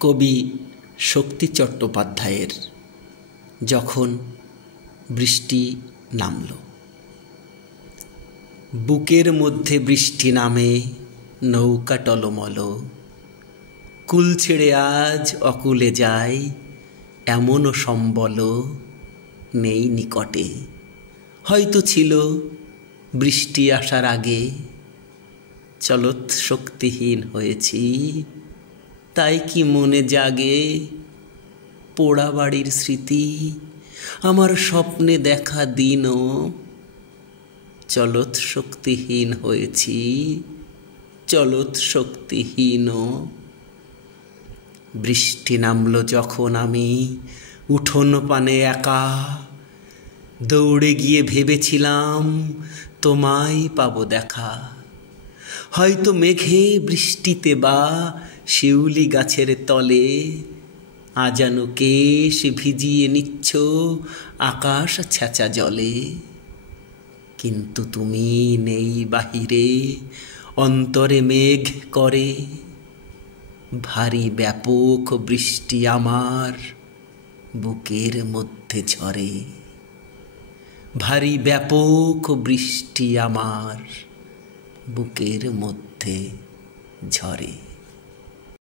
কবি শক্তি চট্টোপাধ্যায়ের যখন বৃষ্টি নামল। বুকের মধ্যে বৃষ্টি নামে, নৌকা টলমল, কুল ছেড়ে আজ অকুলে যায়, এমনও সম্বল নেই নিকটে। হয়তো ছিল বৃষ্টি আসার আগে, চলত শক্তিহীন হয়েছি, তাই কি মনে জাগে পোড়া বাড়ির স্মৃতি, আমার স্বপ্নে দেখা দিনও। চলত শক্তিহীন হয়েছি, চলত শক্তিহীন। বৃষ্টি নামলো যখন আমি উঠোন পানে একা, দৌড়ে গিয়ে ভেবেছিলাম তোমায় পাবো দেখা। হয়তো মেঘে বৃষ্টিতে বা শিউলি গাছের তলে আজানু কেশ ভিজিয়ে নিচ্ছ আকাশ ছেঁচা জলে। কিন্তু তুমি নেই বাহিরে, অন্তরে মেঘ করে ভারী ব্যাপক বৃষ্টি আমার বুকের মধ্যে ঝরে। ভারী ব্যাপক বৃষ্টি আমার বুকের মধ্যে ঝরে।